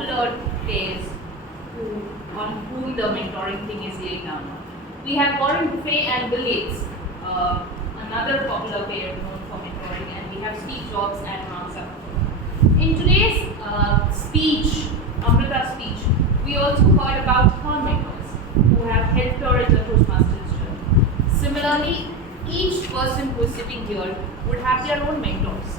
popular pairs on whom the mentoring thing is laid down on. We have Warren Buffett and Bill Gates, another popular pair known for mentoring, and we have Steve Jobs and Mark Zuckerberg. In today's speech, Amrita's speech, we also heard about her mentors who have helped her in the Toastmasters journey. Similarly, each person who is sitting here would have their own mentors.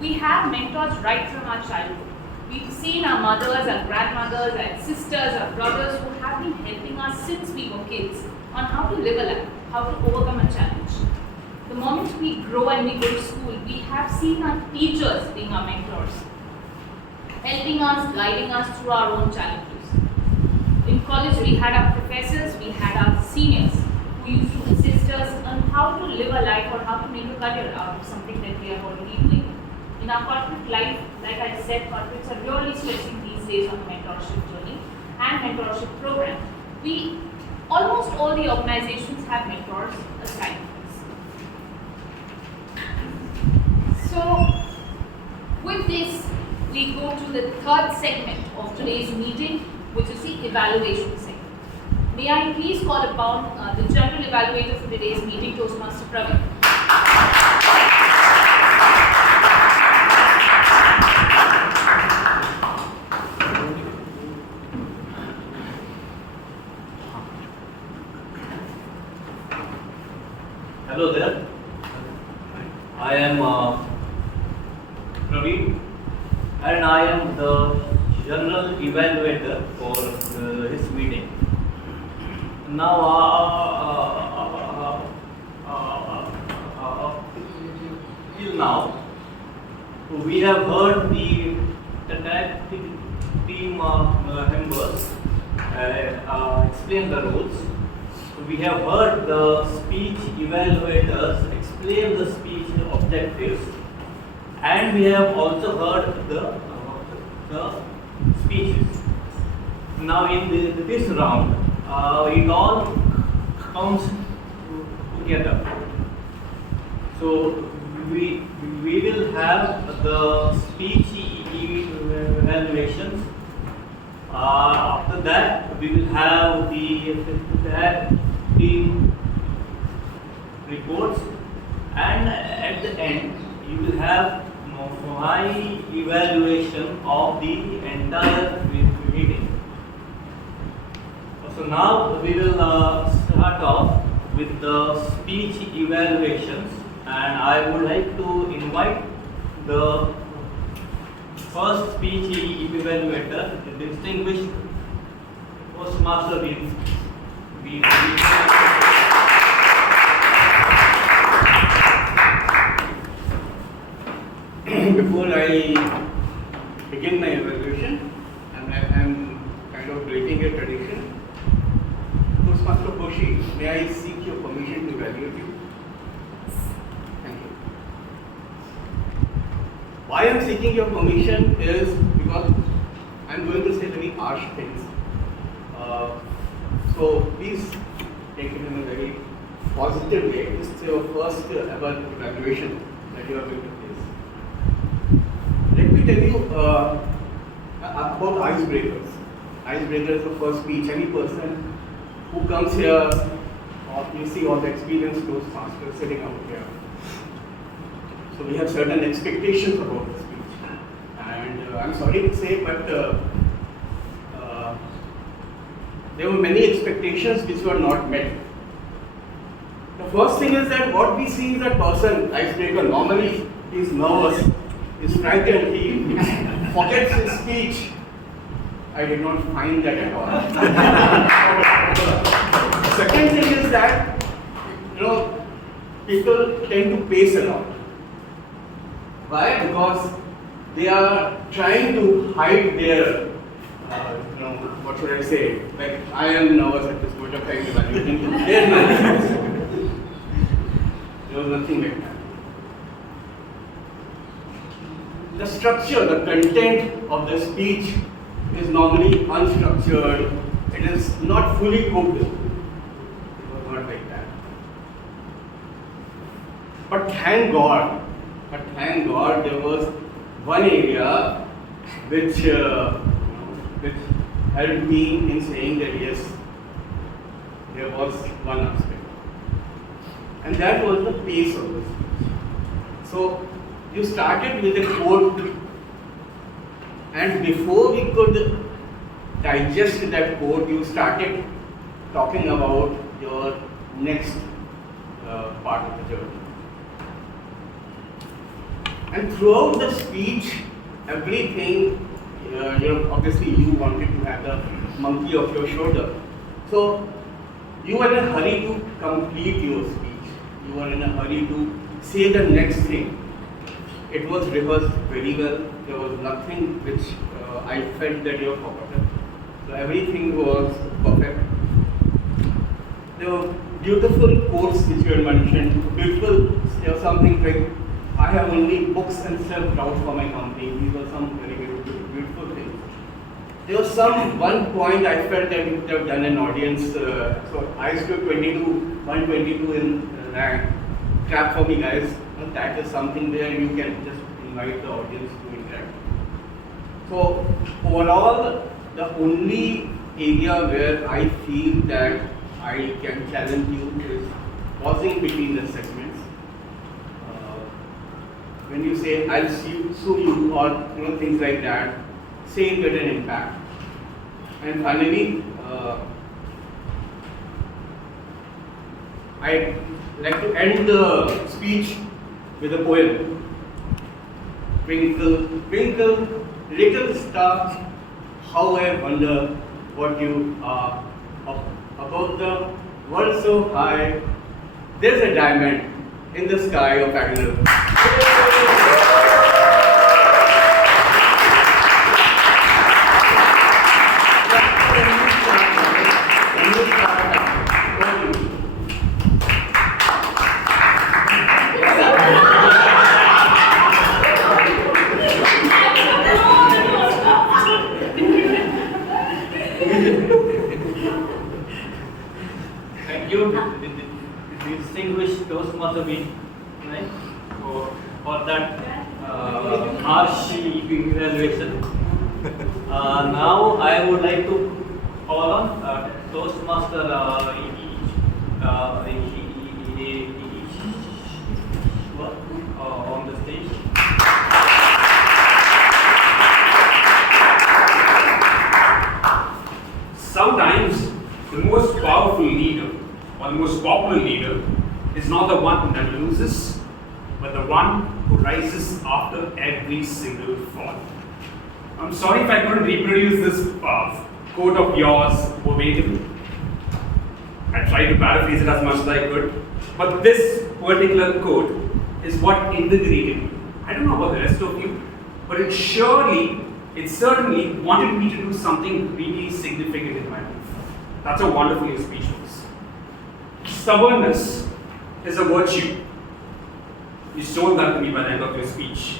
We have mentors right from our childhood. We've seen our mothers, our grandmothers, our sisters, our brothers who have been helping us since we were kids on how to live a life, how to overcome a challenge. The moment we grow and we go to school, we have seen our teachers being our mentors, helping us, guiding us through our own challenges. In college, we had our professors, we had our seniors who used to assist us on how to live a life or how to make a career out of something that we are already doing. In our corporate life, like I said, corporates are really stressing these days on the mentorship journey and mentorship program. Almost all the organizations have mentors assigned to us. So, with this, we go to the third segment of today's meeting, which is the evaluation segment. May I please call upon the general evaluator for today's meeting, Toastmaster Praveen. Hello there. I am Praveen, and I am the general evaluator for this meeting. Now, till now, we have heard the tactic team members explain the rules. We have heard the speech evaluators explain the speech objectives, and we have also heard the speeches. Now in this round, it all comes together. So we will have the speech evaluations. After that, we will have the team reports, and at the end you will have my evaluation of the entire meeting. So now we will start off with the speech evaluations, and I would like to invite the first speech evaluator, the distinguished Toastmaster Before I begin my evaluation, and I am kind of breaking a tradition, Toastmaster Koshi, may I seek your permission to evaluate you? Thank you. Why I am seeking your permission is because I am going to say very harsh things. So please take it in a very positive way. This is your first ever evaluation that you are going to face. Let me tell you about icebreakers. Icebreaker is the first speech. Any person who comes here, or you see all the experienced Toastmasters sitting out here. So we have certain expectations about the speech. And I'm sorry to say, but there were many expectations which were not met. The first thing is that what we see is that person, icebreaker, normally he is nervous, is frightened, he forgets his speech. I did not find that at all. Second thing is that, people tend to pace a lot. Why? Because they are trying to hide their, what should I say? Like, I am nervous at this point of time evaluating. There was nothing like that. The structure, the content of the speech is normally unstructured. It is not fully cooked. It was not like that. But thank God, there was one area which which helped me in saying that yes, there was one aspect. And that was the pace of the speech. So you started with a quote, and before we could digest that quote, you started talking about your next part of the journey. And throughout the speech, everything, obviously you wanted to have the monkey off your shoulder. So you were in a hurry to complete your speech. You were in a hurry to say the next thing. It was rehearsed very well. There was nothing which I felt that you have forgotten. So everything was perfect. There were beautiful quotes which you had mentioned. Beautiful, something like, I have only books and self-doubt for my company. These were some very beautiful things. There was one point I felt that you could have done an audience. So I stood 122 in rank. Clap for me, guys. And that is something where you can just invite the audience to interact. So overall, the only area where I feel that I can challenge you is pausing between the segments. When you say I'll sue you or things like that, say it with an impact. And finally, I'd like to end the speech with a poem. Twinkle, twinkle, little star, how I wonder what you are. Up above the world so high, there's a diamond in the sky of Agnel. Thank you, distinguished Toastmaster being, right, for that harsh evaluation. Now I would like to call on Toastmaster on the stage. Sometimes the most powerful leader or the most popular leader is not the one that loses, but the one who rises after every single fall. I'm sorry if I couldn't reproduce this quote of yours verbatim. I tried to paraphrase it as much as I could, but this particular quote is what invigorated me. I don't know about the rest of you, but it certainly wanted me to do something really significant in my life. That's how wonderful your speech was. Stubbornness is a virtue. You showed that to me by the end of your speech.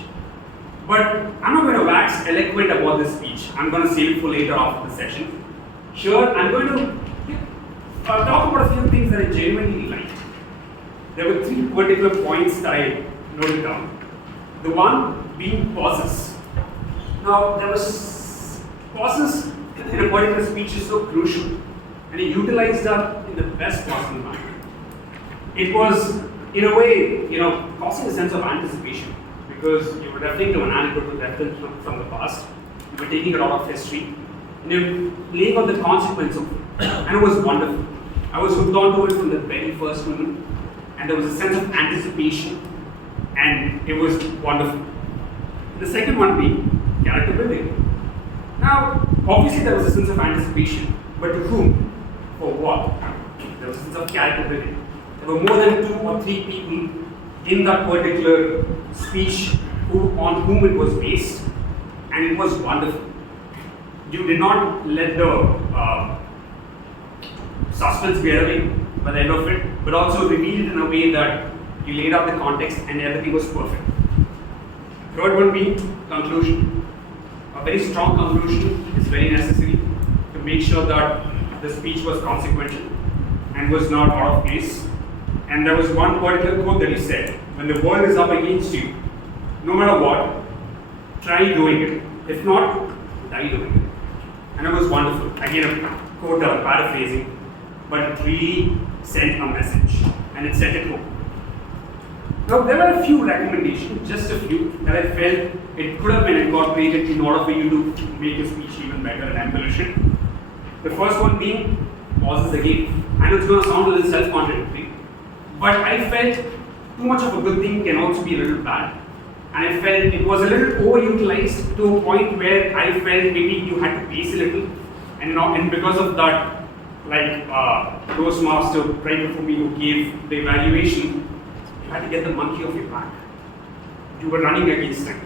But I'm not going to wax eloquent about this speech. I'm going to save it for later after the session. Sure, I'm going to talk about a few things that I genuinely liked. There were 3 particular points that I noted down. The one being pauses. Now, there was pauses in a particular speech is so crucial, and he utilized that in the best possible manner. It was, in a way, causing a sense of anticipation, because you were referring to an anecdotal reference from the past, you were taking it out of history, and you were laying out the consequence of it, and it was wonderful. I was hooked onto it from the very first moment, and there was a sense of anticipation, and it was wonderful. The second one being character building. Now, obviously there was a sense of anticipation, but to whom? For what? There was a sense of character building. There were more than 2 or 3 people in that particular speech on whom it was based, and it was wonderful. You did not let the suspense be away by the end of it, but also revealed it in a way that you laid out the context and everything was perfect. Third one being conclusion. A very strong conclusion is very necessary to make sure that the speech was consequential and was not out of place. And there was one particular quote that he said, when the world is up against you, no matter what, try doing it. If not, die doing it. and it was wonderful. Again, a quote I'm paraphrasing, but it really sent a message, and it sent it home. Now, there were a few recommendations, just a few, that I felt it could have been incorporated in order for you to make your speech even better and embellish it. The first one being pauses again. I know it's going to sound a little self-contradictory, but I felt too much of a good thing can also be a little bad. And I felt it was a little overutilized to a point where I felt maybe you had to pace a little, and because of that, like Toastmaster right before me who gave the evaluation, you had to get the monkey off your back. You were running against time.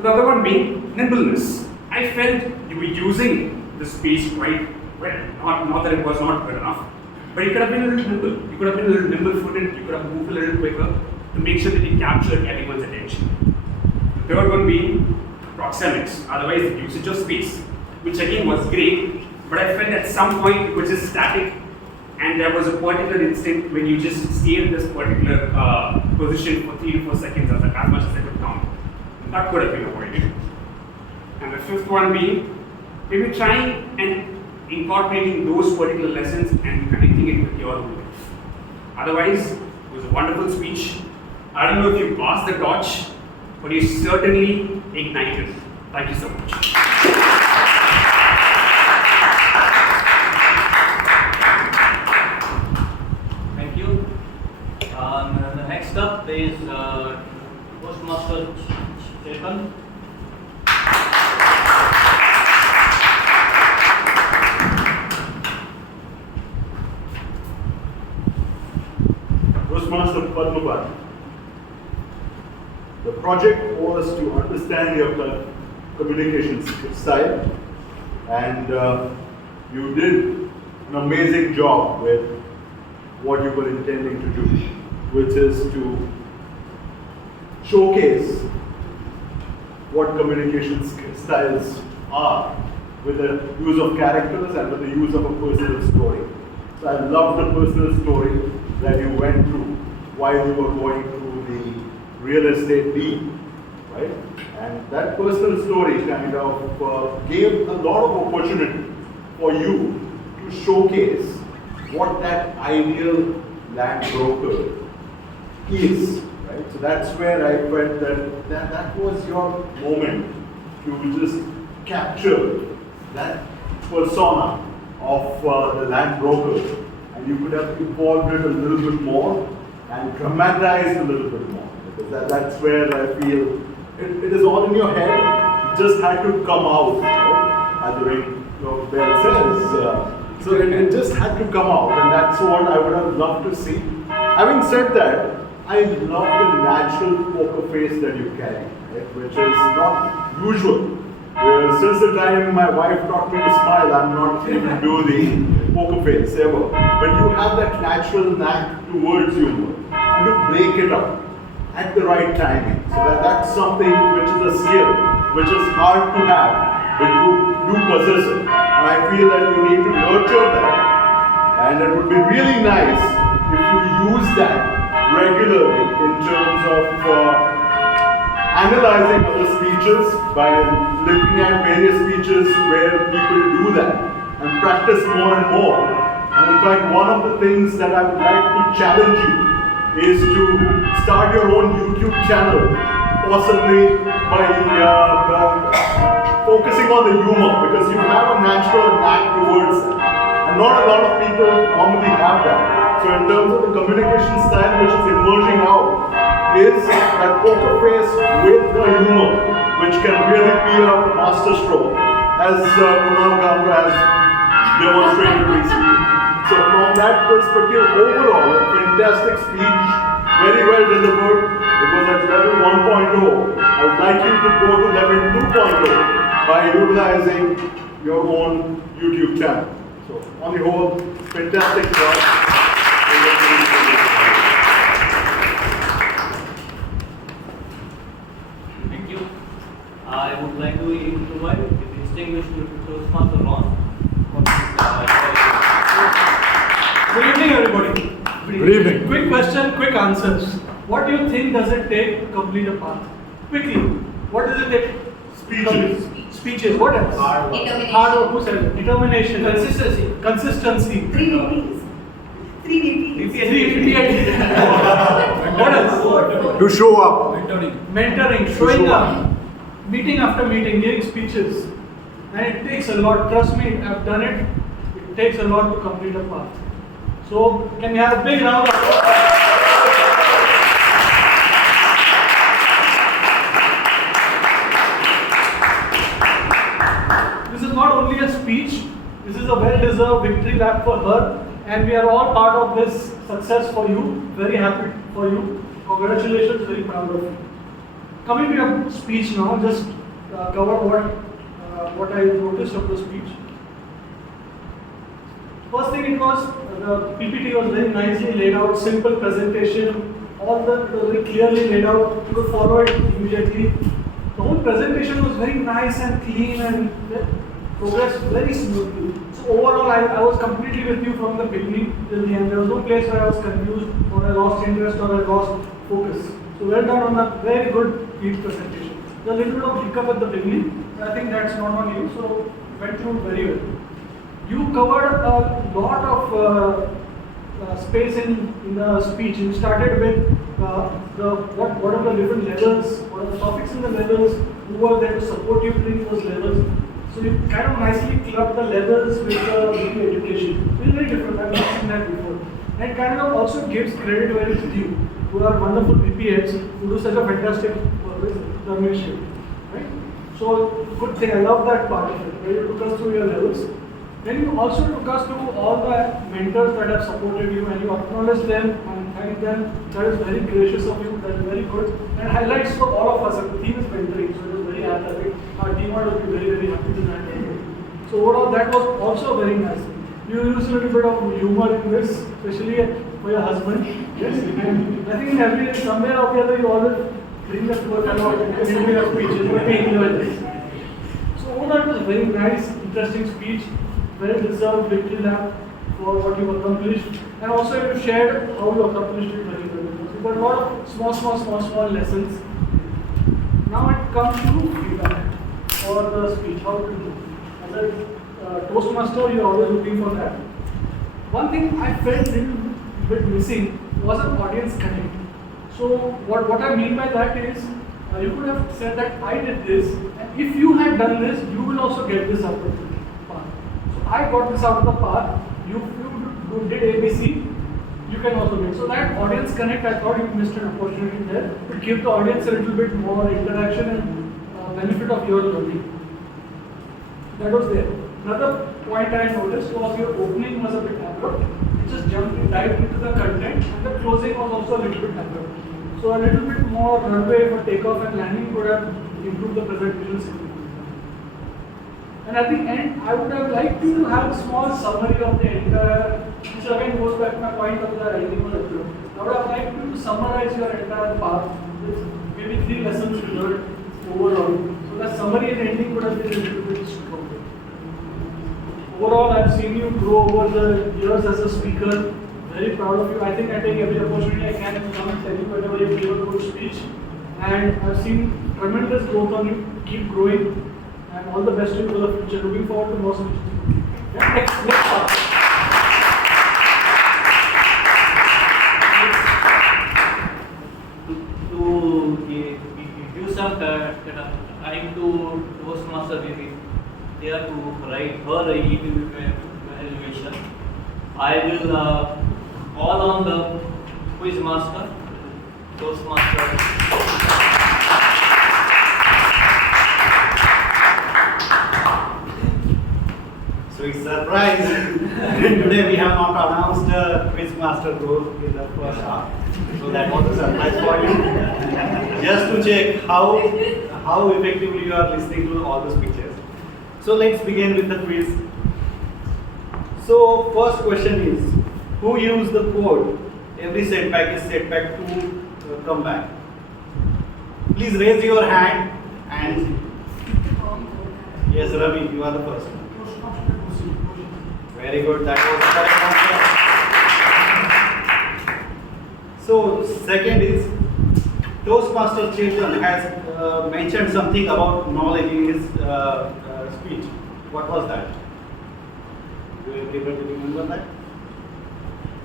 The other one being nimbleness. I felt you were using the space quite well. Not that it was not good enough, but you could have been a little nimble. You could have been a little nimble-footed. You could have moved a little quicker to make sure that you captured everyone's attention. The third one being proxemics, otherwise the usage of space, which again was great, but I felt at some point it was just static, and there was a particular instant when you just stayed in this particular position for 3 to 4 seconds as much as I could count. That could have been avoided. And the fifth one being maybe trying and incorporating those particular lessons and connecting it with your own life. Otherwise, it was a wonderful speech. I don't know if you passed the torch, but you certainly ignited. Thank you so much. Thank you. The next up is Toastmaster Chetan. Toastmaster Padmapat. The project was to understand your communication style, and you did an amazing job with what you were intending to do, which is to showcase what communication styles are with the use of characters and with the use of a personal story. So I love the personal story that you went through while you were going through the real estate deal, right? And that personal story kind of gave a lot of opportunity for you to showcase what that ideal land broker is, right? So that's where I felt that was your moment to just capture that persona of the land broker, and you could have evolved it a little bit more and dramatized a little bit more, because that's where I feel it is all in your head. It just had to come out, right? As the ring where it says. So it just had to come out, and that's what I would have loved to see. Having said that, I love the natural poker face that you carry, right? Which is not usual. Since the time my wife taught me to smile, I'm not able to do the poker face ever. But you have that natural knack towards humor, and you break it up at the right timing. So that's something which is a skill, which is hard to have, but you do possess it. And I feel that you need to nurture that. And it would be really nice if you use that regularly in terms of analyzing other speeches, by looking at various speeches where people do that and practice more and more. And in fact, one of the things that I would like to challenge you is to start your own YouTube channel, possibly by focusing on the humor, because you have a natural knack towards it. And not a lot of people normally have that. So in terms of the communication style which is emerging out, is that poker face with the humor, which can really be a masterstroke, as Kunal Gandhi has demonstrated recently. So from that perspective, overall, a fantastic speech, very well delivered. It was at level 1.0. I would like you to go to level 2.0 by utilizing your own YouTube channel. So on the whole, fantastic job. I would like to invite the distinguished Toastmaster Ron. Good evening, everybody. Good evening. Quick question, quick answers. What do you think does it take to complete a path? Quickly, what does it take? Speeches. speeches. What else? Hard work. Determination. Hard work. Who said it? Determination. Consistency. Consistency. 3 VPs. 3 VPs. Three What else? To show up. Mentoring, showing up, meeting after meeting, giving speeches. And it takes a lot. Trust me, I've done it. It takes a lot to complete a path. So, can we have a big round of applause? This is not only a speech, this is a well-deserved victory lap for her, and we are all part of this success for you. Very happy for you. Congratulations, very proud of you. Coming to your speech now, just cover what I noticed of the speech. First thing, it was the PPT was very nicely laid out, simple presentation, all the very clearly laid out. You could follow it immediately. The whole presentation was very nice and clean and progressed very smoothly. So overall, I was completely with you from the beginning till the end. There was no place where I was confused or I lost interest or I lost focus. So well done on a very good lead presentation. There was a little bit of hiccup at the beginning, but I think that's not on you. So went through very well. You covered a lot of space in the speech. You started with what are the different levels, what are the topics in the levels, who are there to support you during those levels. So you kind of nicely clubbed the levels with the VP education. It's very different. I've not seen that before. And it kind of also gives credit where it's due to our wonderful VP heads who do such a fantastic termination. Right? So good thing. I love that part of it. Where you took us through your levels. Then you also took us through all the mentors that have supported you and you acknowledge them and thank them. That is very gracious of you, that is very good. And highlights for all of us, and the theme is mentoring, so it was very happy. Our team would be very, very happy to that. So overall that was also very nice. You used a little bit of humor in this, especially for your husband. Yes, and I think in every, somewhere or the other you always bring the to a fellow in your speech, So overall it was a very nice, interesting speech. Very deserved victory lap for what you accomplished, and also you shared how you accomplished it very well. So there were a lot of small lessons. Now it comes to feedback for the speech. How to do? As a Toastmaster, you're always looking for that. One thing I felt a little bit missing was an audience connect. So what I mean by that is, you could have said that I did this, and if you had done this, you will also get this opportunity. I got this out of the park, you did ABC, you can also do it. So that audience connect, I thought you missed an opportunity there to give the audience a little bit more interaction and benefit of your learning. That was there. Another point I noticed was your opening was a bit abrupt. You just jumped dived into the content, and the closing was also a little bit abrupt. So a little bit more runway for takeoff and landing would have improved the presentation significantly. And at the end, I would have liked you to have a small summary of the entire, which again goes back to my point of the writing or approach. I would have liked you to summarize your entire path with maybe 3 lessons you learned overall. So that summary and ending would have been a little bit stronger. Overall, I've seen you grow over the years as a speaker. Very proud of you. I think I take every opportunity I can to come and tell you whenever you give a good speech. And I've seen tremendous growth on you. Keep growing. And all the best to you for the future. Looking forward to more speeches. Yeah, next part. To give some time to Toastmaster there to write her evaluation, I will call on the quiz master, Toastmaster. Sweet surprise! Today we have not announced the quiz master role in the first half, so that was a surprise for you. Just to check how effectively you are listening to all the speeches. So let's begin with the quiz. So first question is, who used the quote, "Every setback is setback to come back"? Please raise your hand and yes, Ravi, you are the first. Very good, that was the correct answer. So, second is, Toastmaster Chetan has mentioned something about knowledge in his speech. What was that? Do you everybody remember that?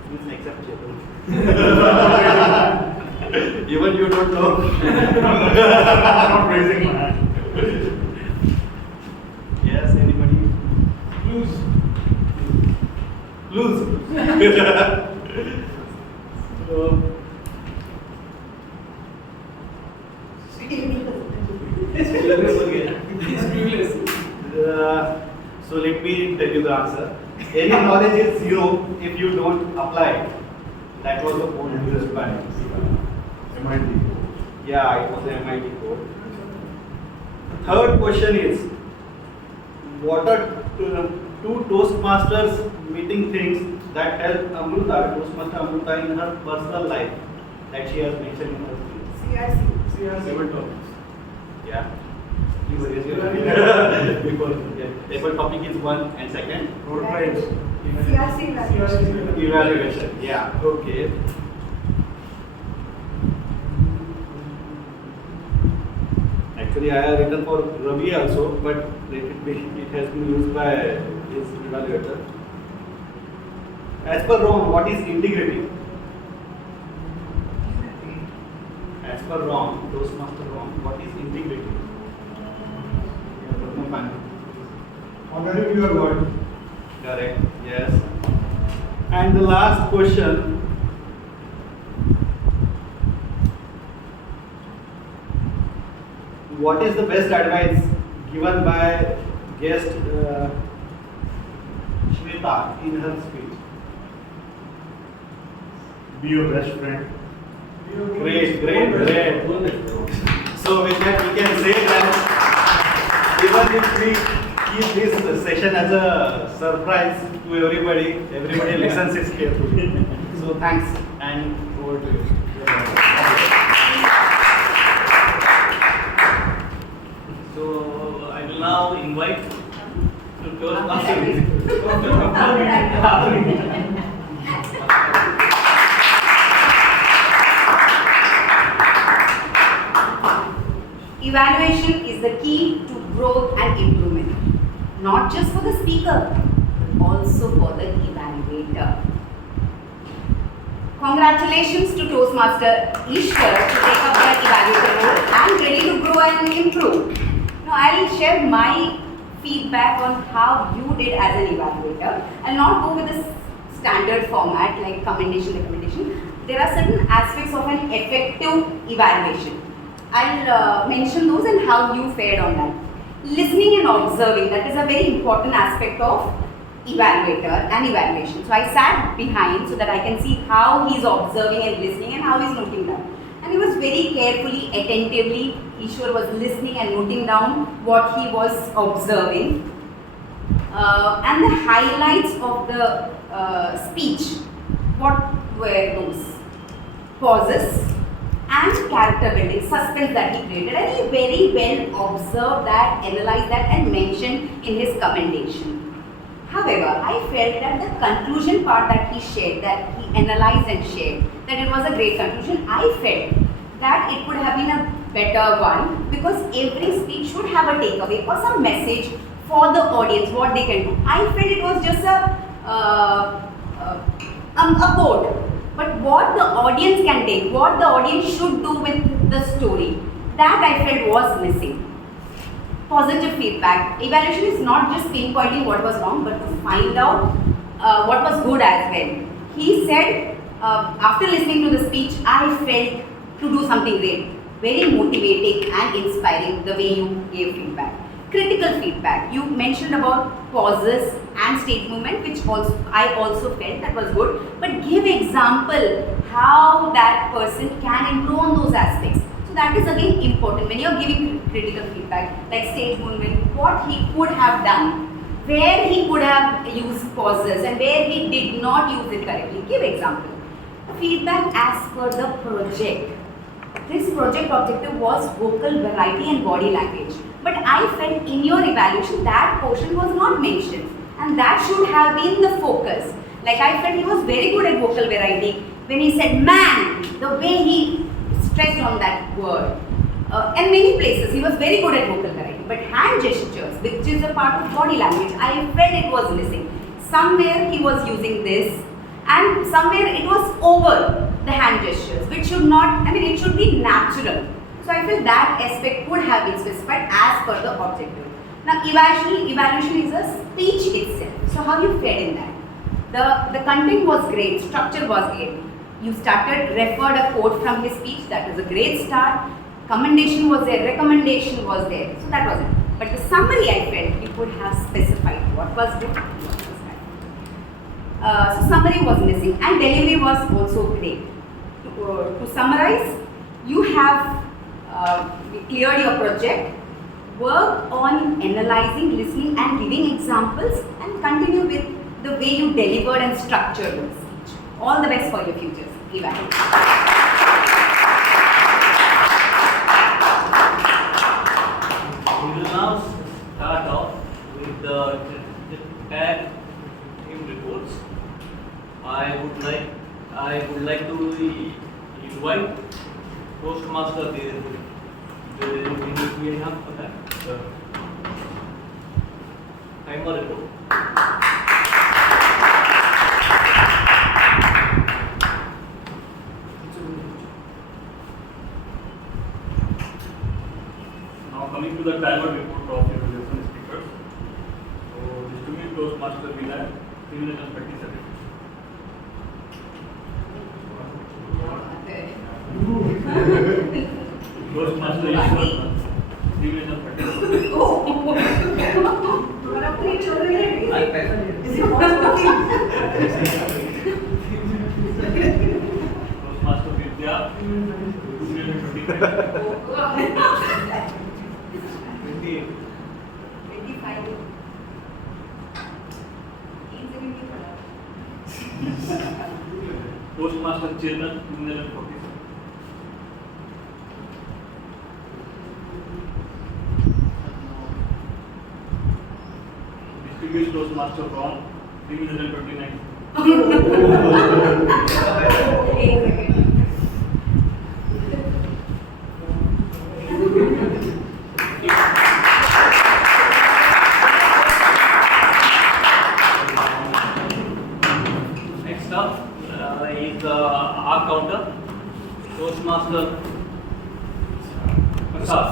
Please except Chetan. Even you don't know. Not raising my hand. Yes, anybody? Clues. Clues. So, so let me tell you the answer. Any knowledge is zero if you don't apply it. That was the code used by MIT. Yeah, it was the MIT code. The third question is, what are two Toastmasters meeting things that help Toastmaster Amruta in her personal life that she has mentioned in her speech? CRC. Seven topics. Yeah. Please raise your hand. Because table topic is 1 and second. Road crimes. CRC evaluation. Evaluation. Yeah. Okay. Actually, I have written for Ravi also, but it has been used by his evaluator. As per Ron, what is integrity? As per Ron, Toastmaster Ron, what is integrity? Honoring your word. Correct. Yes. And the last question. What is the best advice given by guest Shweta in her speech? Be your best friend. Great. So with that we can say that even if we keep this session as a surprise to everybody listens it carefully. So thanks and over to you. So I will now invite to Toastmasters. Evaluation is the key to growth and improvement, not just for the speaker, but also for the evaluator. Congratulations to Toastmaster Ishwar to take up their evaluator role and ready to grow and improve. Now I'll share my feedback on how you did as an evaluator. I'll not go with the standard format like commendation, recommendation. There are certain aspects of an effective evaluation. I'll mention those and how you fared on that. Listening and observing, that is a very important aspect of evaluator and evaluation. So I sat behind so that I can see how he's observing and listening and how he's noting down. And he was very carefully, attentively, Ishwar was listening and noting down what he was observing. And the highlights of the speech, what were those? Pauses and character building, suspense that he created, and he very well observed that, analyzed that and mentioned in his commendation. However, I felt that the conclusion part that he shared, that he analyzed and shared, that it was a great conclusion. I felt that it could have been a better one because every speech should have a takeaway or some message for the audience, what they can do. I felt it was just a quote. But what the audience can take, what the audience should do with the story, that I felt was missing. Positive feedback. Evaluation is not just pinpointing what was wrong, but to find out what was good as well. He said, after listening to the speech, I felt to do something great. Very motivating and inspiring the way you gave feedback. Critical feedback. You mentioned about pauses and stage movement, which I also felt that was good. But give example how that person can improve on those aspects. So that is again important when you are giving critical feedback, like stage movement, what he could have done, where he could have used pauses and where he did not use it correctly. Give example. Feedback as per the project. This project objective was vocal variety and body language. But I felt in your evaluation that portion was not mentioned. And that should have been the focus. Like I felt he was very good at vocal variety. When he said man, the way he stressed on that word. And many places, he was very good at vocal variety. But hand gestures, which is a part of body language, I felt it was missing. Somewhere he was using this, and somewhere it was over the hand gestures, which should not, I mean, it should be natural. So I feel that aspect could have been specified as per the objective. Now, evaluation is a speech itself. So how you fared in that? The content was great, structure was great. You started, referred a quote from his speech, that was a great start. Commendation was there, recommendation was there. So that was it. But the summary, I felt you could have specified what was good, what was bad. So summary was missing, and delivery was also great. To summarize, you have cleared your project, work on analyzing, listening and giving examples, and continue with the way you delivered and structured your speech. All the best for your futures. Evaluate. We will now start off with the tag team reports. I would like to invite Toastmaster. We have for that timer report. Now coming to the timer report of your lesson speakers. So distribute Toastmaster will have 3 minutes and 30 seconds. Toastmaster is 3 minutes and 30 seconds. One of the children is your voice working? Toastmaster Vidya 2 minutes and 20 seconds. 25. Toastmaster Chairman 2 minutes and 40 seconds. Distinguished Toastmaster Ron 3 minutes and 29 Next up is the R counter. Toastmaster Prasad.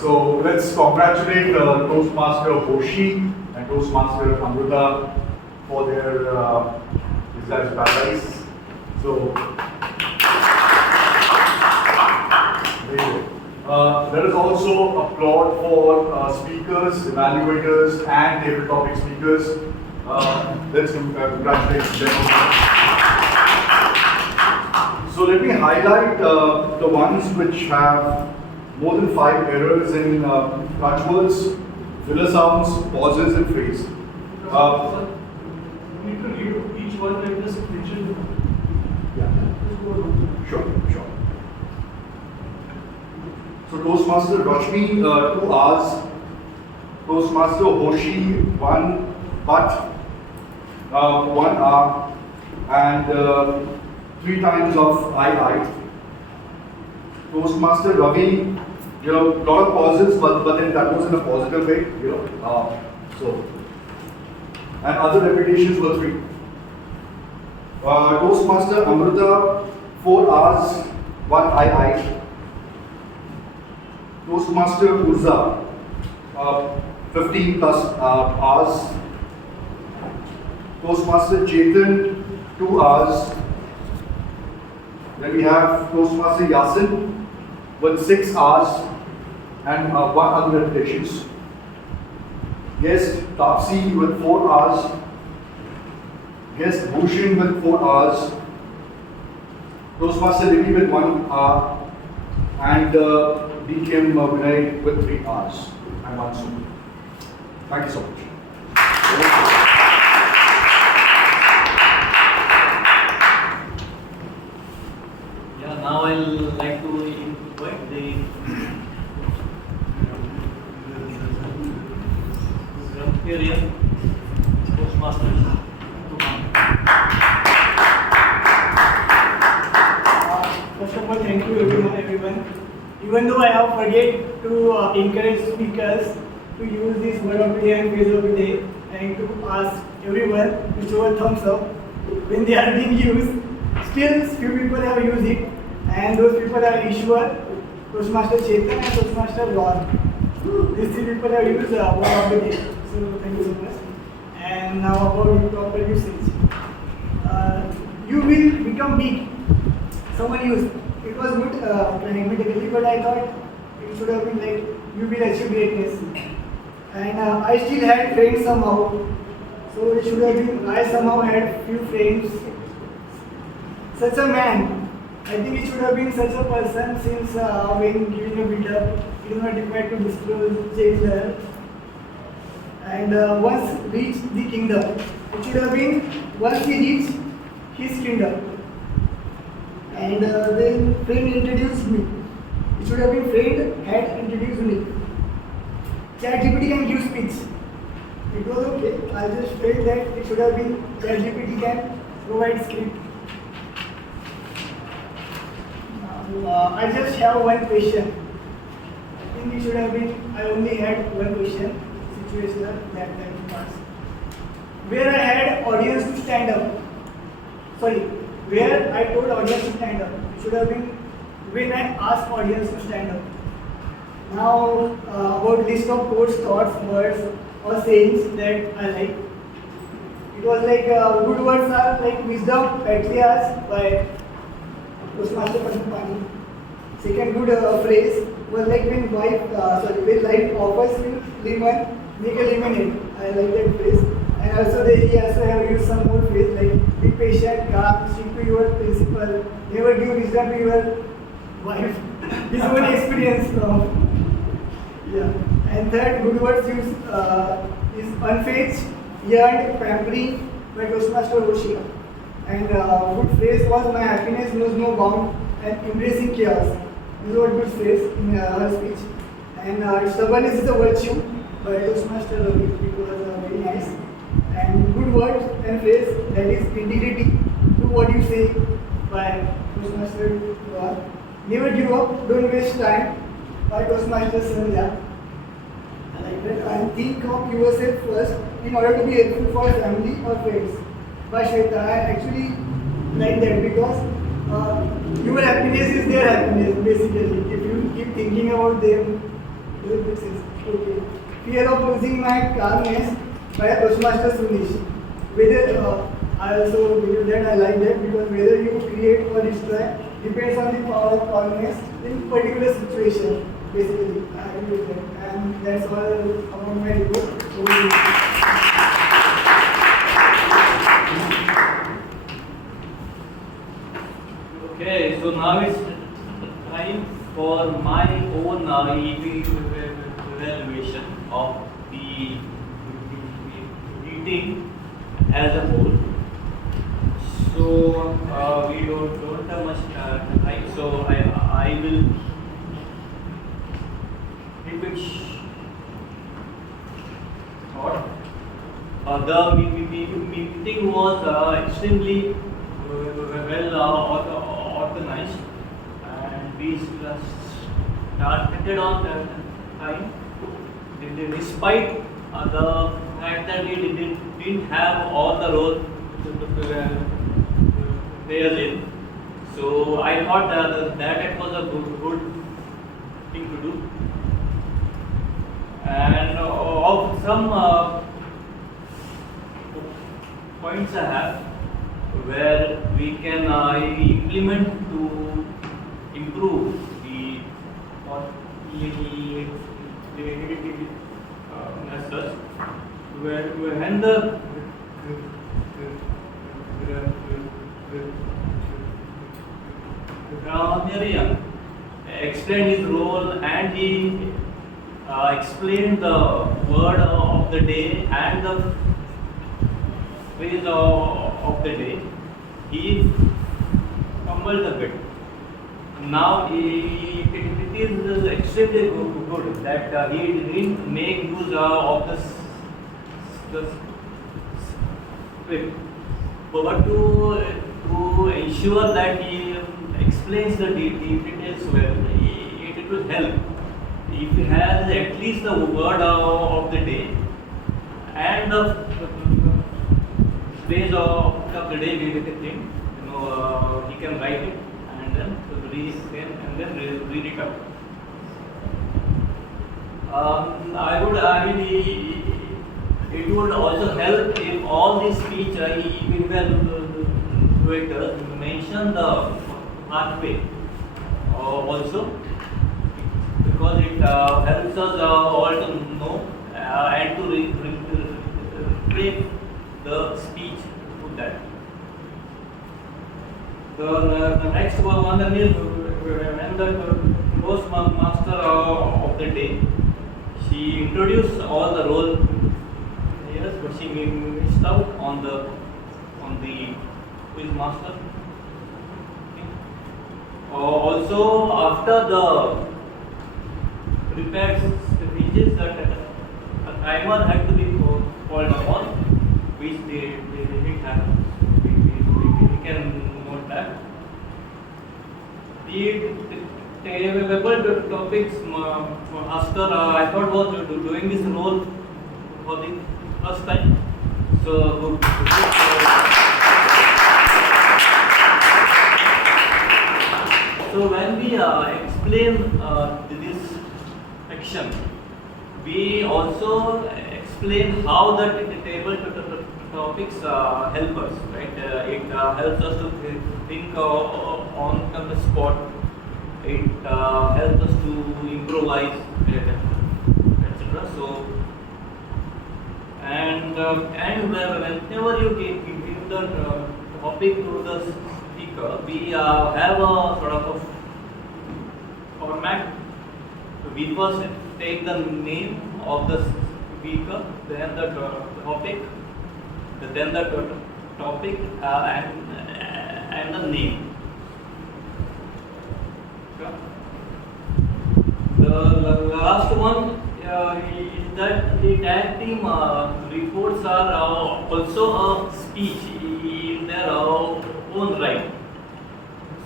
So let's congratulate Toastmaster Hoshi and Toastmaster Amruta for their Israel's paradise. So let us also applaud for speakers, evaluators, and table topic speakers. Let's congratulate them. So let me highlight the ones which have more than 5 errors in catchwords, filler sounds, pauses, and phrase. You need to read each one like this. Yeah. Sure. So Toastmaster Rashmi 2 hours, Toastmaster Hoshi 1 but 1 hour, and 3 times of I. Toastmaster Ravi, lot of pauses, but then that was in a positive way, so. And other repetitions were 3. Toastmaster Amrita 4 hours, 1 I. Toastmaster Urza 15 plus hours. Toastmaster Chetan 2 hours. Then we have Toastmaster Yasin with 6 hours and 1 other repetitions. Guest Tapsi with 4 hours. Guest Bhushan with 4 hours. Toastmaster Lily with 1 hour. And DKM Vinay with 3 hours and 1 soup. Thank you so much. Yeah, now I'll like to invite the here. thank you everyone. Even though I have forget to encourage speakers to use this word of the day and phrase of the day, and to ask everyone to show a thumbs up when they are being used. Still, few people have used it, and those people are Ishwar, Toastmaster Chetan, and Toastmaster Ron. These three people have used word of the day. So thank you so much. And now about proper usage. You will become big. Someone used. It was good pragmatically, but I thought it should have been like you will achieve greatness. And I still had friends somehow. So it should have been I somehow had few friends. Such a man. I think it should have been such a person since when giving a build up, it is not required to disclose, change her. And once reached the kingdom, it should have been once he reached his kingdom. And then friend introduced me. It should have been friend had introduced me. ChatGPT can give speech. It was okay. I just felt that it should have been ChatGPT can provide script. I just have one question. I think it should have been, I only had one question. Situation that time passed. Where I had audience to stand up. Sorry, where I told audience to stand up. It should have been when I asked audience to stand up. Now, about list of quotes, thoughts, words, or sayings that I like. It was like good words are like wisdom, patriarchs by Toastmaster Pani. Second good phrase was like when when life offers you lemon, make a lemonade. I like that phrase. And also he also have used some more phrase like be patient, calm, stick to your principle, never give wisdom to your wife. His own experience from. Yeah. And third good words used is unfazed, yearned, pampering by Toastmaster Roshi. And good phrase was my happiness knows no bound and embracing chaos. This was good phrase in her speech. And stubbornness is a virtue by Toastmaster Ravi. It was very nice. And good word and phrase that is integrity. Do what you say by Toastmaster Ravi. Never give up, don't waste time by Toastmaster Sandhya. I like that. And think of yourself first in order to be helpful for family or friends. By Shweta, I actually like that because your happiness is their happiness basically. If you keep thinking about them, it will make sense. Okay. Fear of losing my calmness by Toastmaster Sunish. Whether I also believe that I like that because whether you create or destroy depends on the power of calmness in particular situation. Basically, I agree with that. And that's all about my report. Okay, so now it's time for my own evaluation of the meeting as a whole. So we don't have much time, so I will keep it short. The meeting was extremely well organized, and we started on time. Despite the fact that we didn't have all the role players in, so I thought that it was a good thing to do. And of some points I have where we can implement to improve the as such, when the grammarian explained his role and he explained the word of the day and the phrase of the day, he fumbled a bit. Now it is extremely good that he didn't make use of the script, but to ensure that he explains the details well, it will help. If he has at least the word of the day and the phrase of the day with the thing, he can write it and then read it out. It would also help if all this speech, evaluators mention the pathway also, because it helps us all to know and to reframe the speech to that. The next one is when the Toastmaster of the day, she introduced all the role players, but she missed out on the quiz master. Also, after the prepared speeches, that a timer had to be called upon, which they didn't have. We can note that. The table topics master, I thought was doing this role for the first time. So when we explain this section, we also explain how the table topics help us, right? It helps us to think on the spot. It helps us to improvise, etc. So, and whenever you give the topic to the speaker, we have a sort of a format. We first take the name of the speaker, then the topic, then the topic and the name. The last one is that the tag team reports are also a speech in their own right.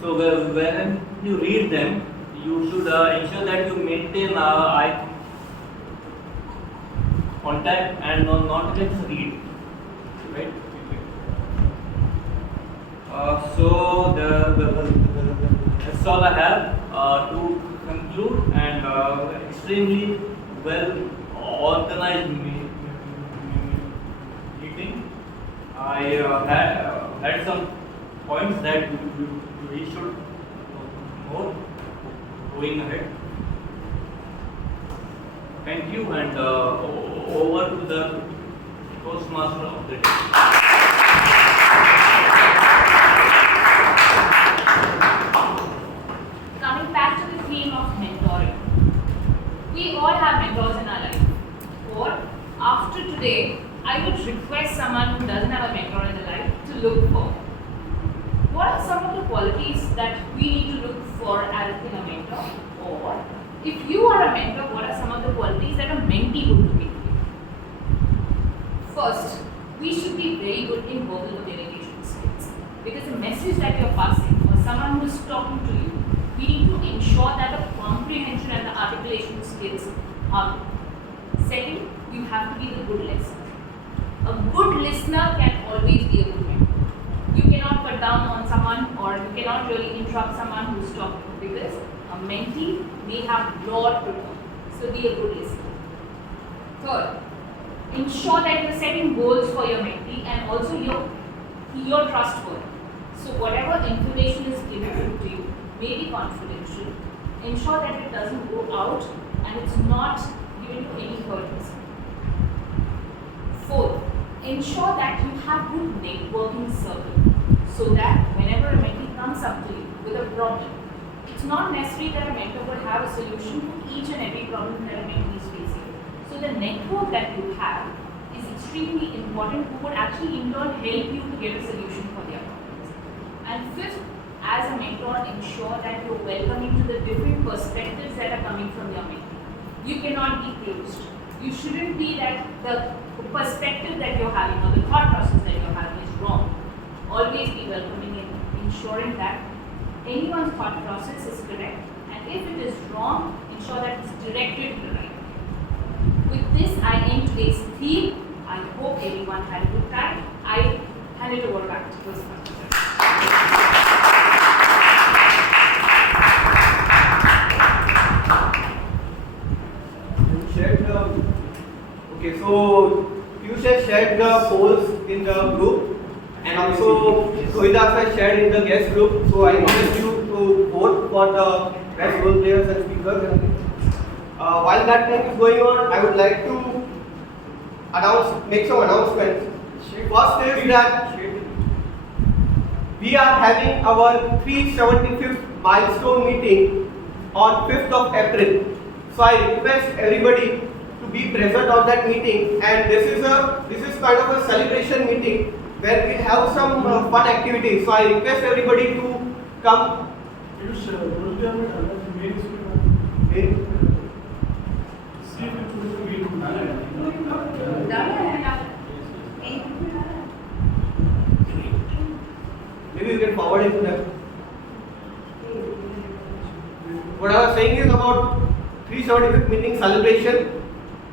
So when you read them, you should ensure that you maintain eye contact and not just read, right? So that's all I have to conclude, and extremely well organized meeting. I had some points that we should know going ahead. Thank you, and over to the Toastmaster of the day. Coming back to the theme of mentoring. We all have mentors in our life. Or after today, I would request someone who doesn't have a mentor in their life to look for. What are some of the qualities that we need to look for in a mentor? Or if you are a mentor, what are some of the qualities that a mentee would look for? First, we should be very good in verbal communication skills, because the message that you're passing or someone who is talking to you, we need to ensure that the comprehension and the articulation skills are good. Second, you have to be the good listener. A good listener can always be a good mentor. You cannot cut down on someone, or you cannot really interrupt someone who's talking, because a mentee may have a lot to talk. So be a good listener. Third, ensure that you're setting goals for your mentee, and also you're trustworthy. So whatever information is given to you may be confidential. Ensure that it doesn't go out and it's not given to any third person. Fourth, ensure that you have good networking circle, so that whenever a mentee comes up to you with a problem, it's not necessary that a mentor will have a solution to each and every problem that a mentee is facing. So the network that you have is extremely important, who would actually in turn help you to get a solution for their problems. And fifth, as a mentor, ensure that you're welcoming to the different perspectives that are coming from your mentee. You cannot be closed. You shouldn't be that the perspective that you're having or the thought process that you're having is wrong. Always be welcoming and ensuring that anyone's thought process is correct, and if it is wrong, ensure that it's directed to the right. With this, I end today's theme. I hope everyone had a good time. I hand it over back to Toastmasters. Okay, so you shared the polls in the group, and also Rohidas has shared in the guest group. So I request you to vote for the best role players and speakers. While that thing is going on, I would like to make some announcements. First is that we are having our 375th milestone meeting on 5th of April. So I request everybody to be present on that meeting, and this is kind of a celebration meeting where we have some fun activities. So I request everybody to come. Maybe you can forward it to them. What I was saying is about 375th meeting celebration.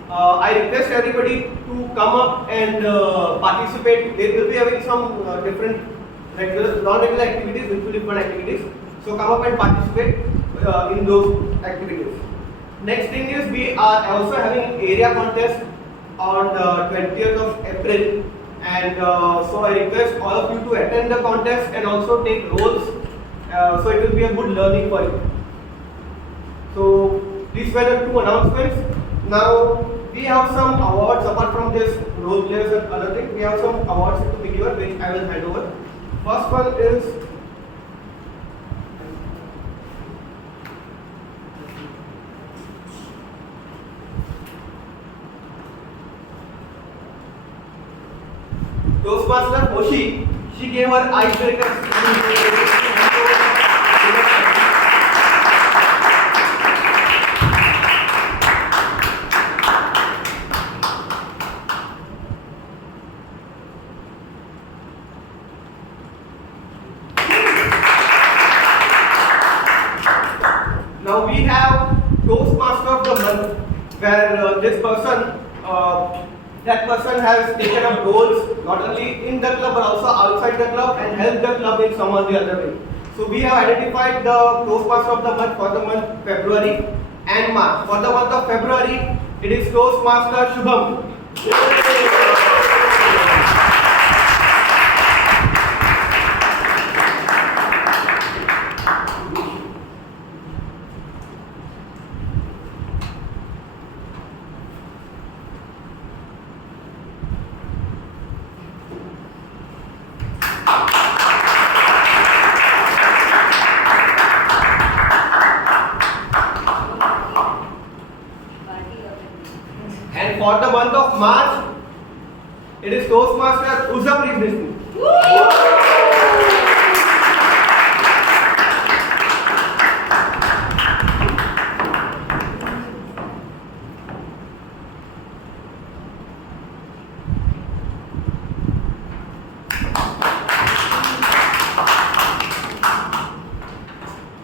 I request everybody to come up and participate. They will be having some different regular, non-regular activities, which will be fun activities. So come up and participate in those activities. Next thing is we are also having area contest on 20th of April, and so I request all of you to attend the contest and also take roles. So it will be a good learning for you. So these were the two announcements. Now we have some awards apart from this role players and other things. We have some awards to be given, which I will hand over. First one is Toastmaster Hoshi. She gave her icebreakers. Now we have Toastmaster of the Month, where this person, that person has taken up roles not only in the club but also outside the club and helped the club in some or the other way. So we have identified the Toastmaster of the Month for the month February and March. For the month of February, it is Toastmaster Shubham. And for the month of March, it is Toastmaster Uzam Riznisni.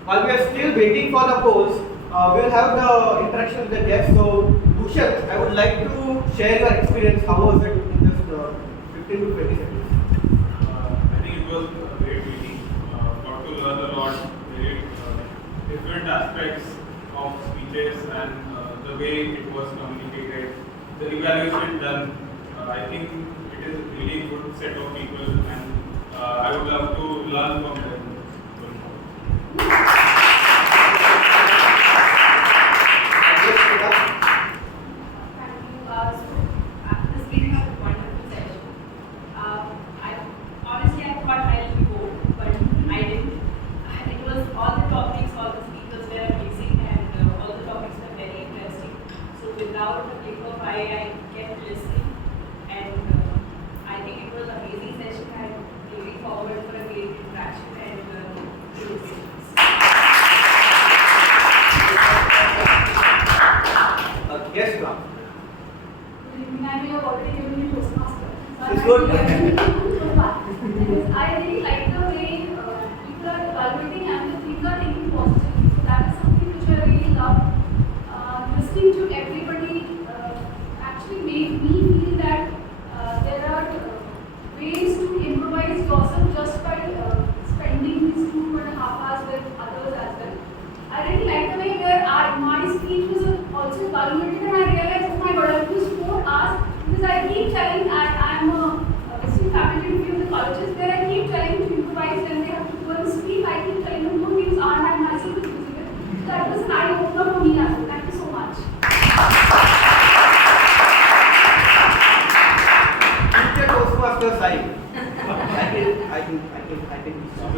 While we are still waiting for the polls, we will have the interaction with the guests. So, Bhushan, I would like to share your experience. How was it in just 15 to 20 seconds? I think it was a great meeting. Got to learn a lot, very different aspects of speeches and the way it was communicated, the evaluation done. I think it is a really good set of people, and I would love to learn from them going forward. Without a click of eye, I kept listening, and I think it was an amazing session. I'm looking forward for a great interaction and Yes, ma'am. Good evening. I may have already given you Toastmaster. It's good. I really like the way people are evaluating and the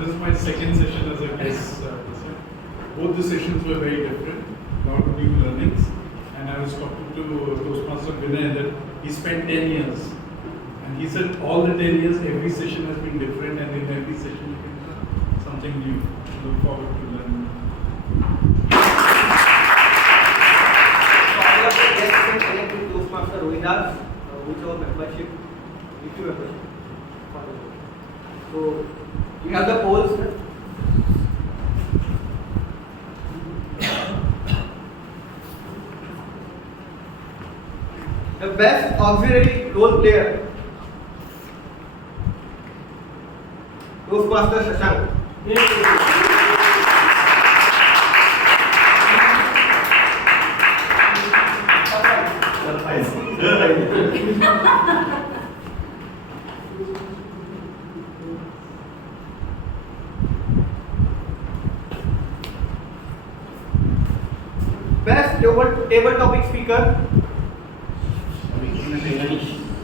this is my second session as a guest. Both the sessions were very different, a lot of new learnings. And I was talking to Toastmaster Vinay that he spent 10 years. And he said all the 10 years, every session has been different, and in every session you can learn something new. Look forward to learning. So all of the guests can connect with Toastmaster Rohidas, which our membership, YouTube membership. So we have the polls. The best auxiliary role player, Toastmaster Shashank. Best table topic speaker.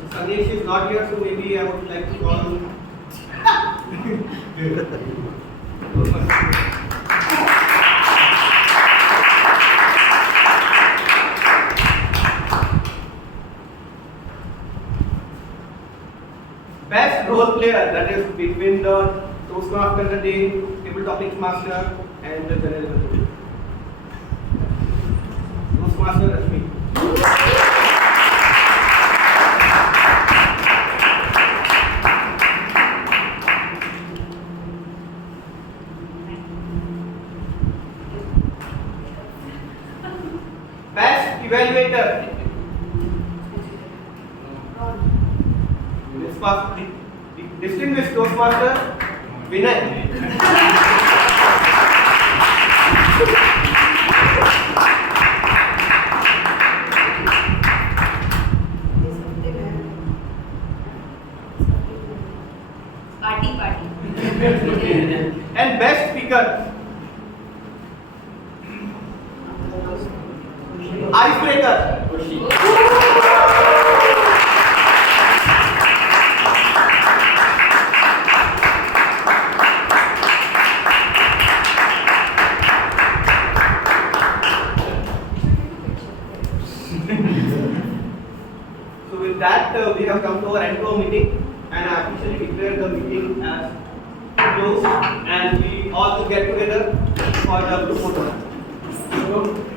Sanesh is not here, so maybe I would like to call. Best role player, that is between the Toastmaster of the day, table topics master, and the general manager. Toastmaster Rashmi. Best evaluator. Distinguished Toastmaster Vinay. Party. And best speaker. Icebreaker. So with that, we have come to our end of our meeting, and I officially declare the meeting as closed, and we all will get together for the group photo.